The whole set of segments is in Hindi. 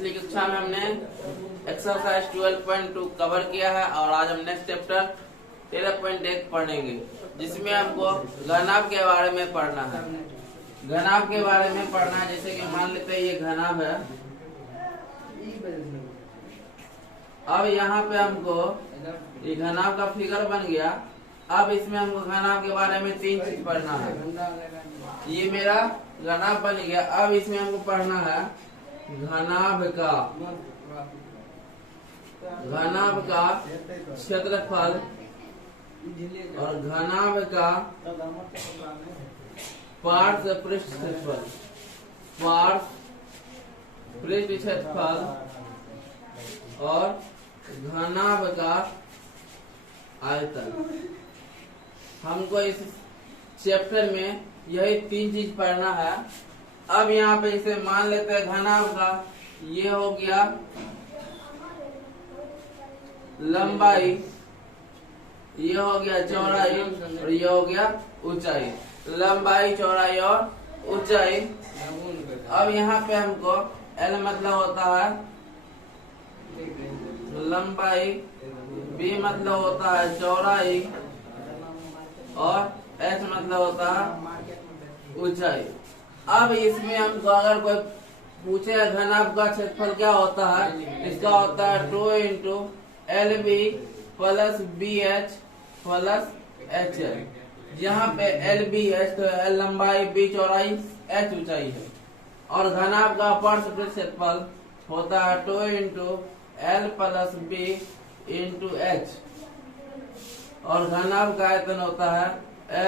पिछली कक्षा में हमने एक्सरसाइज 12.2 कवर किया है और आज हम नेक्स्ट चैप्टर 13.1 पढ़ेंगे, जिसमें हमको घनाभ के बारे में पढ़ना है। घनाभ के बारे में पढ़ना है, जैसे कि मान लेते हैं ये घनाभ है। अब यहाँ पे हमको ये घनाभ का फिगर बन गया। अब इसमें हमको घनाभ के बारे में 3 चीज पढ़ना है। ये मेरा घनाभ बन गया। अब इसमें हमको पढ़ना है घनाभ का क्षेत्रफल और घनाभ का पार्श्व पृष्ठ क्षेत्रफल और घनाभ का आयतन। हमको इस चैप्टर में यही 3 चीज पढ़ना है। अब यहाँ पे इसे मान लेते हैं घनाभ का, ये हो गया लंबाई, ये हो गया चौड़ाई और ये हो गया ऊंचाई। लंबाई, चौड़ाई और ऊंचाई। अब यहाँ पे हमको L मतलब होता है लंबाई, B मतलब होता है चौड़ाई और H मतलब होता है ऊंचाई। अब इसमें हमको अगर कोई पूछे घनाभ का क्षेत्रफल क्या होता है, इसका होता है 2 into LB plus BH plus HL। यहाँ पे LBH तो L लंबाई, B चौड़ाई, H ऊंचाई है। और घनाभ का पार्श्व पृष्ठ क्षेत्रफल होता है 2 into L plus B into H। और घनाभ का आयतन होता है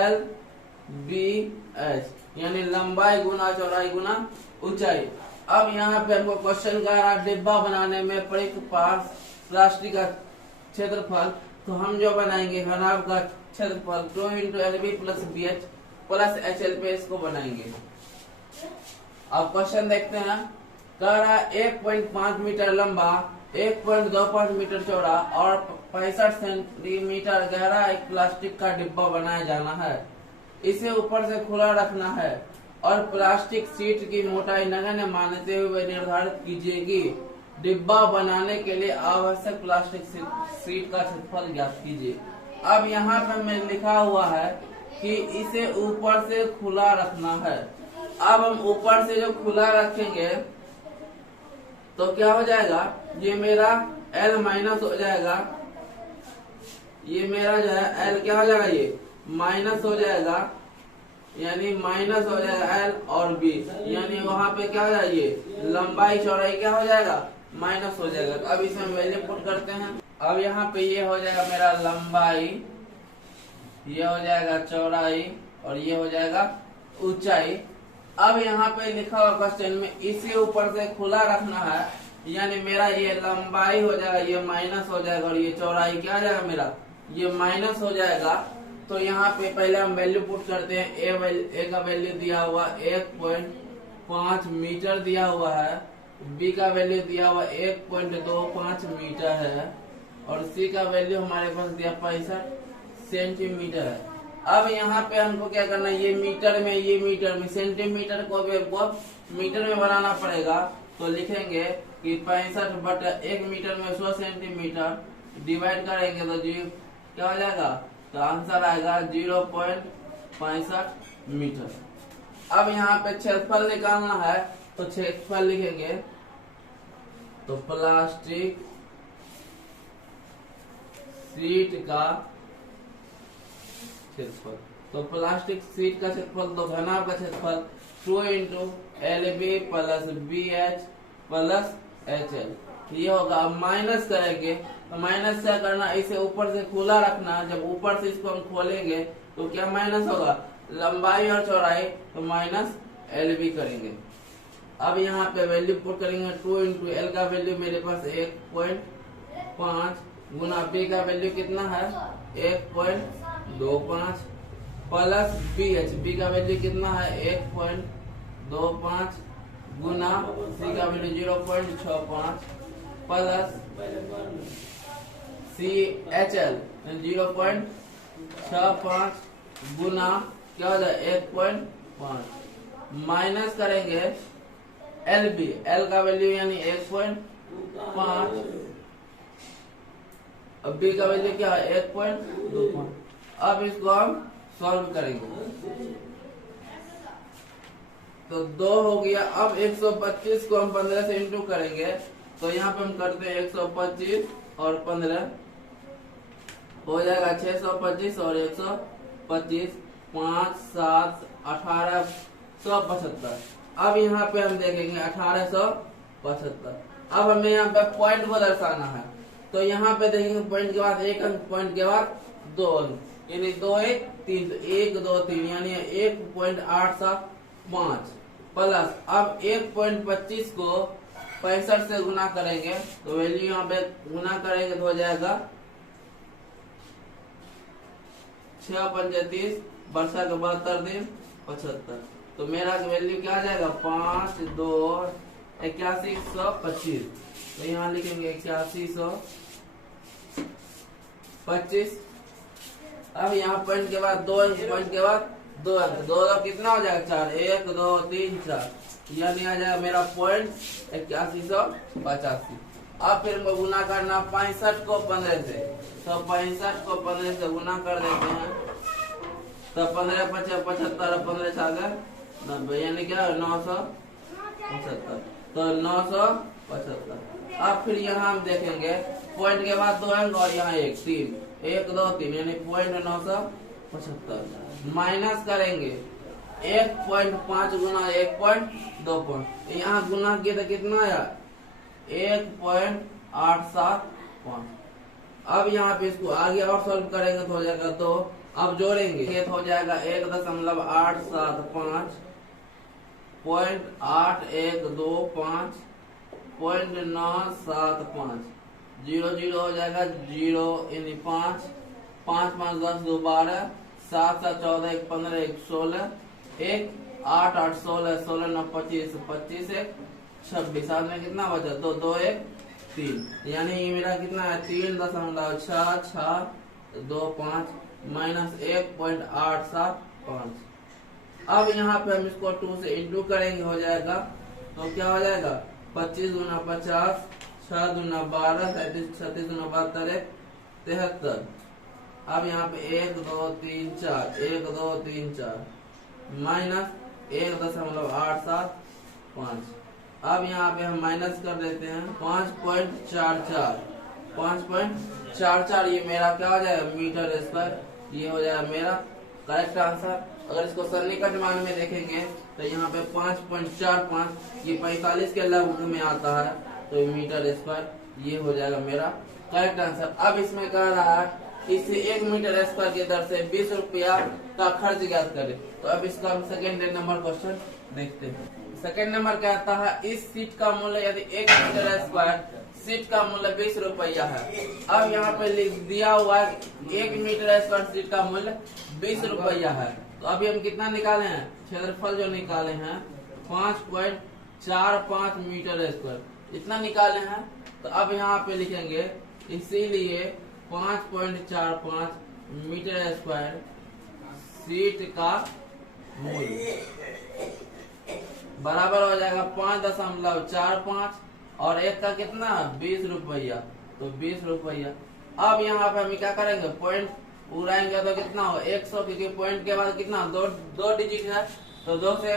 LBH, यानी लंबाई गुना चौड़ाई गुना ऊंचाई। अब यहाँ पे हमको क्वेश्चन का रहा डिब्बा बनाने में प्रयुक्त प्लास्टिक का क्षेत्रफल, तो हम जो बनाएंगे घनाभ का क्षेत्रफल 2 into LB plus BH plus HL पे इसको बनाएंगे। अब क्वेश्चन देखते हैं। कह रहा है 1.5 मीटर लंबा, 1.25 मीटर चौड़ा और 65 सेंटीमीटर गहरा एक प्लास्टिक का डिब्बा बनाया जाना है। इसे ऊपर से खुला रखना है और प्लास्टिक सीट की मोटाई नगण्य मानते हुए निर्धारित कीजिए कि डिब्बा बनाने के लिए आवश्यक प्लास्टिक सीट का क्षेत्रफल ज्ञात कीजिए। अब यहाँ पे मैं लिखा हुआ है कि इसे ऊपर से खुला रखना है। अब हम ऊपर से जो खुला रखेंगे तो क्या हो जाएगा, ये मेरा L माइनस हो जाएगा। ये मेरा जो है L क्या हो जाएगा, ये माइनस हो जाएगा, यानी माइनस हो जाएगा L और B, यानी वहाँ पे क्या हो जाएगा, ये लंबाई चौड़ाई क्या हो जाएगा, माइनस हो जाएगा। अब इसमें वैल्यू पुट करते हैं। अब यहाँ पे ये हो जाएगा मेरा लंबाई, ये हो जाएगा चौड़ाई और ये हो जाएगा ऊंचाई। अब यहाँ पे लिखा हुआ क्वेश्चन में इसे ऊपर से खुला रखना है, यानी मेरा ये लंबाई हो जाएगा, ये माइनस हो जाएगा और ये चौड़ाई क्या हो जाएगा, मेरा ये माइनस हो जाएगा। तो यहाँ पे पहले हम वैल्यू पुट करते हैं। ए का वैल्यू दिया हुआ 1.5 मीटर दिया हुआ है, B का वैल्यू दिया हुआ 1.25 मीटर है और C का वैल्यू हमारे पास दिया 65 सेंटीमीटर है। अब यहाँ पे हमको क्या करना है, ये मीटर में, ये मीटर में, सेंटीमीटर को भी हमको मीटर में बनाना पड़ेगा। तो लिखेंगे कि 65/1 मीटर में 100 सेंटीमीटर, डिवाइड करेंगे तो जी क्या हो जाएगा, तो आंसर आएगा 0.65 मीटर। अब यहाँ पे क्षेत्रफल निकालना है, तो क्षेत्रफल लिखेंगे तो प्लास्टिक सीट का क्षेत्रफल, तो प्लास्टिक सीट का क्षेत्रफल, तो घनाभ का क्षेत्रफल 2 into LB plus BH plus HL ये होगा। अब माइनस करेंगे तो माइनस क्या करना, इसे ऊपर से खुला रखना। जब ऊपर से इसको हम खोलेंगे तो क्या माइनस होगा, लंबाई और चौड़ाई, तो माइनस LB करेंगे। अब यहाँ पे वैल्यू पुट करेंगे। 2 इंटू L का वैल्यू मेरे पास 1.5 गुना B का वैल्यू कितना है 1.25 प्लस B का वैल्यू कितना है 1.25 गुना C का वैल्यू 0.65 प्लस CHL 0.65 गुना क्या हो जाए 1.5 माइनस करेंगे एल बी, एल का वैल्यू यानी 1.5, अब बी का वैल्यू क्या है 1.25। अब इसको हम सॉल्व करेंगे तो 2 हो गया। अब 125 को हम 15 से इंटू करेंगे तो यहाँ पे हम करते हैं 125 और 15 हो जाएगा 625 और 125, 5, 7, 1875। अब यहाँ पे हम देखेंगे 1875। अब हमें यहाँ पे पॉइंट को दर्शाना है तो यहाँ पे देखेंगे पॉइंट के बाद 1 अंक, पॉइंट के बाद 2 अंक, यानी 2, 1, 3, तो 1, 2, 3 यानी 1.875 प्लस अब 1.25 को 65 से गुना करेंगे तो वैल्यू यहाँ पे गुना करेंगे तो हो जाएगा 6 पंजे 30, वर्षा के 72 दिन 75। तो मेरा वैल्यू क्या आ जाएगा 5, 2, 8125। तो यहाँ लिखेंगे 8125। अब यहाँ पॉइंट के बाद 2 अंक, पॉइंट के बाद 2 अंक, 2 कितना हो जाएगा 4, 1, 2, 3, 4, यानी आ जाएगा मेरा पॉइंट 8185। अब फिर गुना करना 65 को 15 से, तो 65 को 15 से गुना कर देते हैं तो 15 × 75, 15 आ गए 90, यानी क्या 975। तो 975। अब फिर यहाँ हम देखेंगे पॉइंट के बाद 2 अंक और यहाँ 1, 3, 1, 2, 3 यानी पॉइंट 975 माइनस करेंगे 1.5 गुना 1.2, यहाँ गुना किए तो कितना आया 1.875। अब यहाँ पे इसको आगे और सॉल्व करेंगे तो हो जाएगा 2। अब जोड़ेंगे तो हो जाएगा 1.875 .8125 .975, 0 0 हो जाएगा 0 यानी 5, 5 5 10 2 12, 7 7 14 1 15 1 16, 1 8 8 16 16 9 25 25 1 26, साथ में कितना बचा 2 2 1 3, यानी ये मेरा कितना है 3.625 माइनस 1.875। अब यहाँ पे हम इसको 2 से इंटू करेंगे हो जाएगा तो क्या हो जाएगा 25 गुना 50, 6 गुना 12, 37 36 गुना 72 73। अब यहाँ पे 1 2 3 4 1 2 3 4 माइनस 1.875। अब यहाँ पे हम माइनस कर देते हैं 5.44, ये मेरा क्या हो जाएगा मीटर स्क्वायर, ये हो जाएगा मेरा करेक्ट आंसर। अगर इसको सन्निकट मान में देखेंगे तो यहाँ पे 5.45 ये 45 के लगभग में आता है तो मीटर स्क्वायर, ये हो जाएगा मेरा करेक्ट आंसर। अब इसमें कह रहा है इसे 1 मीटर स्क्वायर की दर से 20 रुपया का खर्च ज्ञात करें। तो अब इसका हम सेकेंड नंबर क्वेश्चन देखते हैं। सेकेंड नंबर कहता है इस सीट का मूल्य यदि 1 मीटर स्क्वायर सीट का मूल्य 20 रुपया है। अब यहाँ पे लिख दिया हुआ है 1 मीटर स्क्वायर सीट का मूल्य 20 रुपया है। तो अभी हम कितना निकाले हैं क्षेत्रफल जो निकाले हैं 5.45 मीटर स्क्वायर इतना निकाले हैं। तो अब यहाँ पे लिखेंगे इसीलिए 5.45 मीटर स्क्वायर सीट का मूल्य बराबर हो जाएगा 5.45 और 1 का कितना 20 रुपया, तो 20 रुपया। अब यहाँ पे हम क्या करेंगे पॉइंट उड़ाएंगे तो कितना हो 100, क्योंकि पॉइंट के बाद कितना दो डिजिट है तो 2 से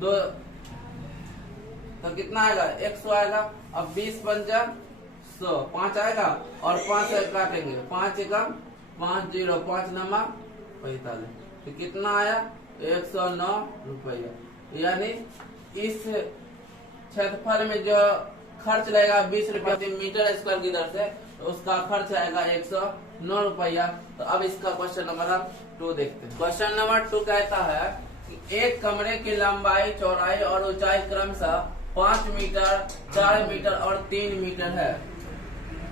2 तो कितना आएगा 100 आएगा। अब 20 पंजा 100, 5 आएगा और 5 से काटेंगे 5 एकम 5 0 5 नमा 45, तो कितना आया 109 रुपया। यानी इस क्षेत्रफल में जो खर्च लगेगा 20 रुपया मीटर स्क्वायर की दर से, तो उसका खर्च आएगा 109 रुपया। तो अब इसका क्वेश्चन नंबर हम 2 देखते हैं। क्वेश्चन नंबर 2 कहता है कि एक कमरे की लंबाई चौड़ाई और ऊंचाई क्रमशः 5 मीटर 4 मीटर और 3 मीटर है।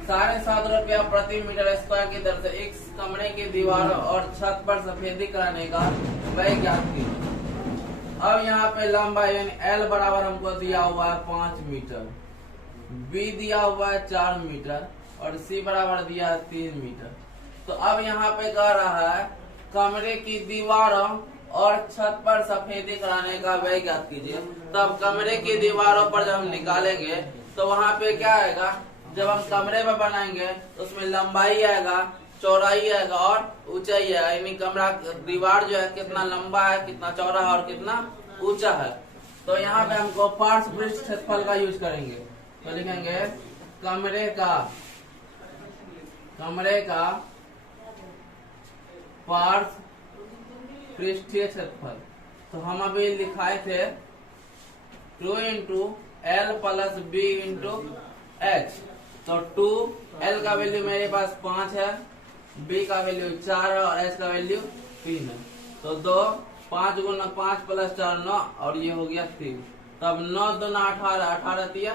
7.5 रुपया प्रति मीटर स्क्वायर की दर से इस कमरे की दीवारों और छत पर सफेदी कराने का व्यय ज्ञात कीजिए। अब यहाँ पे लंबाई यानी L बराबर हमको दिया हुआ है 5 मीटर, B दिया हुआ है 4 मीटर और C बराबर दिया है 3 मीटर। तो अब यहाँ पे कह रहा है कमरे की दीवारों और छत पर सफेदी कराने का व्यय ज्ञात कीजिए। तब कमरे की दीवारों पर जब हम निकालेंगे तो वहाँ पे क्या आएगा, जब हम कमरे में बनाएंगे तो उसमें लंबाई आएगा, चौड़ाई आएगा और ऊंचाई आएगा, यानी कमरा दीवार जो है कितना लंबा है, कितना चौड़ा है और कितना ऊंचा है। तो यहाँ पे हमको पार्श्व पृष्ठ क्षेत्रफल का यूज करेंगे। तो लिखेंगे कमरे का पार्श्व पृष्ठीय क्षेत्रफल। तो हम अभी लिखाए थे 2 into L plus B into H. तो 2 का वैल्यू मेरे पास 5 है, बी का वैल्यू 4 है और एच का वैल्यू 3 है। तो 2 5 गुना 5 प्लस 4 9 और ये हो गया 3। तब 9 2 18 18 दिया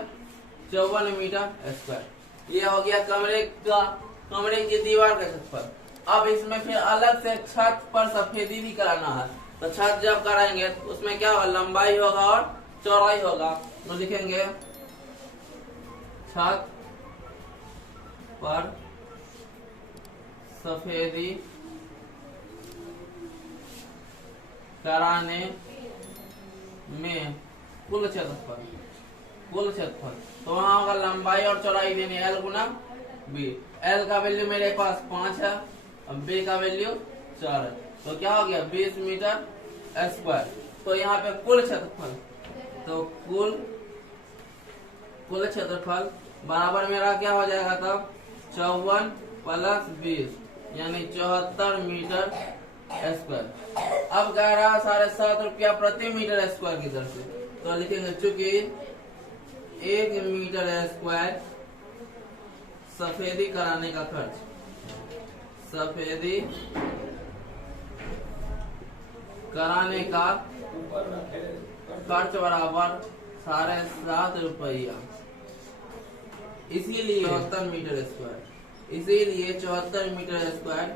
54 मीटर स्क्वायर। ये हो गया कमरे की दीवार का क्षेत्रफल। अब इसमें फिर अलग से छत पर सफेदी भी कराना है। तो छत जब कराएंगे तो उसमें क्या होगा, लंबाई होगा और चौड़ाई होगा। तो लिखेंगे छत पर सफेदी कराने में कुल क्षेत्रफल। तो वहां होगा लंबाई और चौड़ाई देनी एल गुना बी। एल का वैल्यू मेरे पास 5 है और बी का वैल्यू 4 है। तो क्या हो गया 20 मीटर स्क्वायर। तो यहाँ पे कुल क्षेत्रफल, तो कुल क्षेत्रफल बराबर मेरा क्या हो जाएगा तब 54 प्लस 20 यानी 74 मीटर स्क्वायर। अब कह रहा 7.5 रुपया प्रति मीटर स्क्वायर की दर से। तो लिखेंगे चूंकि 1 मीटर स्क्वायर सफेदी कराने का खर्च, सफेदी कराने का खर्च बराबर 7.5 रुपया, इसीलिए 74 मीटर स्क्वायर। इसीलिए 74 मीटर स्क्वायर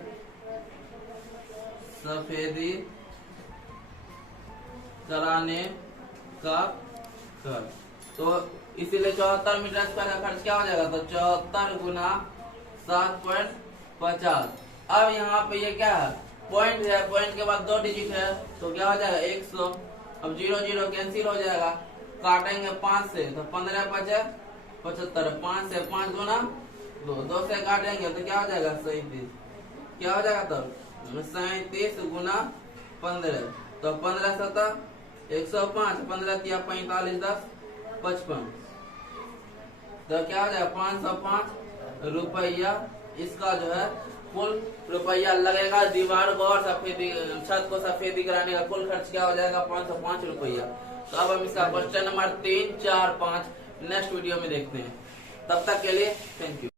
सफेदी कराने का खर्च। तो इसीलिए 74 मीटर स्क्वायर का खर्च क्या हो जाएगा, तो 74 गुना 7.50। अब यहाँ पे ये क्या है, पॉइंट है, पॉइंट के बाद 2 डिजिट है तो क्या हो जाएगा 100। अब 0 0 कैंसिल हो जाएगा, काटेंगे 5 से तो 15 बचे 75। 5 से 5 गुना 2 से काटेंगे तो क्या हो जाएगा 37। क्या हो जाएगा तब 37 गुना 15। तो 15 7 105, 15 तिया 45 10 55। तो क्या हो जाएगा 505 रुपया। इसका जो है कुल रुपया लगेगा दीवार को और सफेदी छत को सफेदी कराने का कुल खर्च क्या हो जाएगा 505 रुपया। तो अब हम इसका क्वेश्चन नंबर 3 4 5 नेक्स्ट वीडियो में देखते हैं। तब तक के लिए थैंक यू।